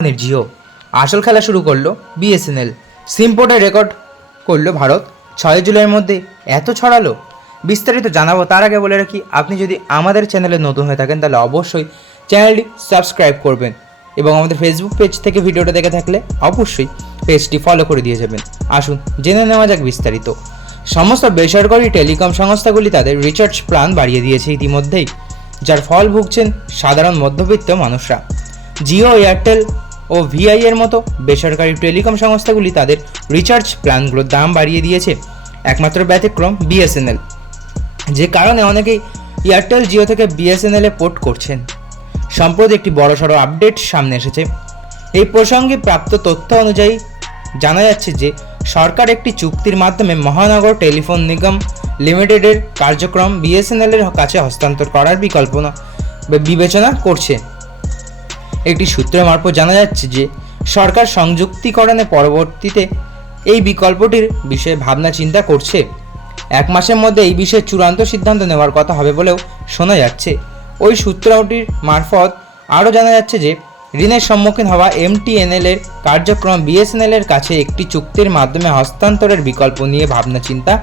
জিও আসল খেলা শুরু করলো বিএসএনএল। সিম পোর্টের রেকর্ড করলো ভারত। 6 জুলাইয়ের মধ্যে এত ছড়ালো। বিস্তারিত জানাবো তার আগে বলে রাখি, আপনি যদি আমাদের চ্যানেলে নতুন হয়ে থাকেন তাহলে অবশ্যই চ্যানেলটি সাবস্ক্রাইব করবেন এবং আমাদের ফেসবুক পেজ থেকে ভিডিওটা দেখে থাকলে অবশ্যই পেজটি ফলো করে দিয়ে যাবেন। আসুন জেনে নেওয়া যাক বিস্তারিত। সমস্ত বেসরকারি টেলিকম সংস্থাগুলি তাদের রিচার্জ প্ল্যান বাড়িয়ে দিয়েছে ইতিমধ্যেই, যার ফল ভুগছেন সাধারণ মধ্যবিত্ত মানুষরা। জিও, এয়ারটেল ও ভিআই এর মতো বেসরকারি টেলিকম সংস্থাগুলি তাদের রিচার্জ প্ল্যানগুলোর দাম বাড়িয়ে দিয়েছে। একমাত্র ব্যতিক্রম বিএসএনএল, যে কারণে অনেকেই এয়ারটেল, জিও থেকে বিএসএনএলে পোর্ট করছেন। সম্প্রতি একটি বড়সড় আপডেট সামনে এসেছে। এই প্রসঙ্গে প্রাপ্ত তথ্য অনুযায়ী জানা যাচ্ছে যে সরকার একটি চুক্তির মাধ্যমে মহানগর টেলিফোন নিগম লিমিটেডের কার্যক্রম বিএসএনএলের কাছে হস্তান্তর করার বিবেচনা করছে। একটি সূত্র মারফত জানা যাচ্ছে যে সরকার সংযুক্তিকরণের পরবর্তীতে এই বিকল্পটির বিষয়ে ভাবনা চিন্তা করছে। 1 মাসের মধ্যে এই বিষয়ে চূড়ান্ত সিদ্ধান্ত নেওয়ার কথা হবে বলেও শোনা যাচ্ছে। ওই সূত্রটির মারফত আরও জানা যাচ্ছে যে ঋণের সম্মুখীন হওয়া এমটিএনএল এর কার্যক্রম বিএসএনএল এর কাছে একটি চুক্তির মাধ্যমে হস্তান্তরের বিকল্প নিয়ে ভাবনা চিন্তা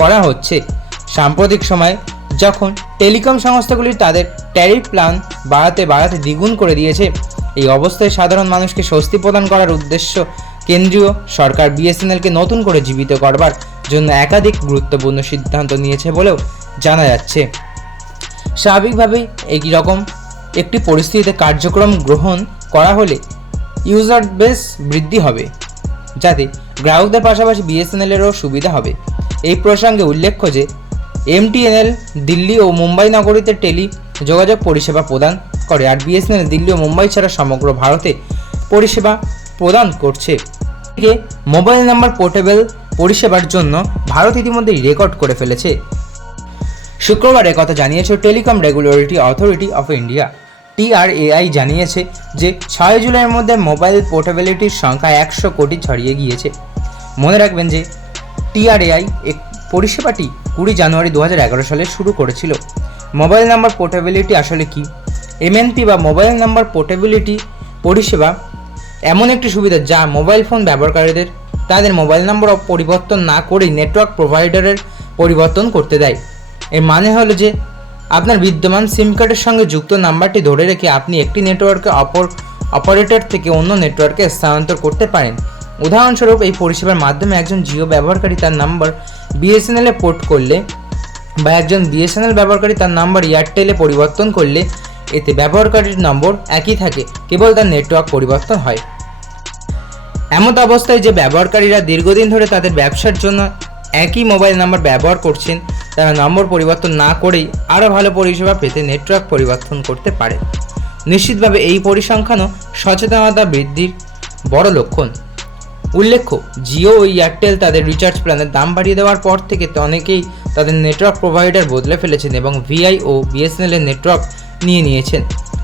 করা হচ্ছে। সাম্প্রতিক সময়ে যখন টেলিকম সংস্থাগুলি তাদের ট্যারিফ প্ল্যান বাড়াতে দ্বিগুণ করে দিয়েছে, এই অবস্থায় সাধারণ মানুষকে স্বস্তি প্রদান করার উদ্দেশ্য কেন্দ্রীয় সরকার বিএসএনএলকে নতুন করে জীবিত করবার জন্য একাধিক গুরুত্বপূর্ণ সিদ্ধান্ত নিয়েছে বলেও জানা যাচ্ছে। স্বাভাবিকভাবেই এই রকম একটি পরিস্থিতিতে কার্যক্রম গ্রহণ করা হলে ইউজার বেস বৃদ্ধি হবে, যাতে গ্রাহকদের পাশাপাশি বিএসএনএলেরও সুবিধা হবে। এই প্রসঙ্গে উল্লেখ্য যে এমটিএনএল দিল্লি ও মুম্বাই নগরীতে টেলি যোগাযোগ পরিষেবা প্রদান করে, আর বিএসএনএল দিল্লি ও মুম্বাই ছাড়া সমগ্র ভারতে পরিষেবা প্রদান করছে। মোবাইল নাম্বার পোর্টেবল পরিষেবার জন্য ভারত ইতিমধ্যেই রেকর্ড করে ফেলেছে। শুক্রবার একথা জানিয়েছে telecom regulatory authority of India. TRAI জানিয়েছে যে 6 জুলাইয়ের মধ্যে মোবাইল পোর্টেবিলিটির সংখ্যা 100 কোটি ছাড়িয়ে গিয়েছে। মনে রাখবেন যে TRAI পরিষেবাটি 20 জানুয়ারি 2011 সালে শুরু করেছিল। মোবাইল নাম্বার পোর্টেবিলিটি আসলে কি? MNP বা মোবাইল নাম্বার পোর্টেবিলিটি পরিষেবা এমন একটি সুবিধা যা মোবাইল ফোন ব্যবহারকারীদের তাদের মোবাইল নম্বর পরিবর্তন না করেই নেটওয়ার্ক প্রোভাইডারের পরিবর্তন করতে দেয়। এর মানে হলো যে আপনার বিদ্যমান সিম কার্ডের সঙ্গে যুক্ত নাম্বারটি ধরে রেখে আপনি একটি নেটওয়ার্কে অপারেটর থেকে অন্য নেটওয়ার্কে স্থানান্তর করতে পারেন। উদাহরণস্বরূপ, এই পরিষেবার মাধ্যমে একজন জিও ব্যবহারকারী তার নাম্বার বিএসএনএলে পোর্ট করলে বা একজন বিএসএনএল ব্যবহারকারী তার নাম্বার এয়ারটেলে পরিবর্তন করলে এতে ব্যবহারকারীর নম্বর একই থাকে, কেবল তার নেটওয়ার্ক পরিবর্তন হয়। এমত অবস্থায় যে ব্যবহারকারীরা দীর্ঘদিন ধরে তাদের ব্যবসার জন্য একই মোবাইল নাম্বার ব্যবহার করছেন, তারা নম্বর পরিবর্তন না করেই আরও ভালো পরিষেবা পেতে নেটওয়ার্ক পরিবর্তন করতে পারে। নিশ্চিতভাবে এই পরিসংখ্যানও সচেতনতা বৃদ্ধির বড় লক্ষণ। উল্লেখ্য, জিও ও এয়ারটেল তাদের রিচার্জ প্ল্যানের দাম বাড়িয়ে দেওয়ার পর থেকে অনেকেই তাদের নেটওয়ার্ক প্রোভাইডার বদলে ফেলেছেন এবং ভিআই ও বিএসএনএল এর নেটওয়ার্ক নিয়েছেন।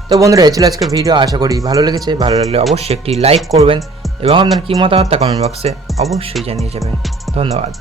তো বন্ধুরা, এই ছিল আজকের ভিডিও। আশা করি ভালো লেগেছে। ভালো লাগলে অবশ্যই একটি লাইক করবেন এবং আপনার কী মতামত তা কমেন্ট বক্সে অবশ্যই জানিয়ে যাবেন। ধন্যবাদ।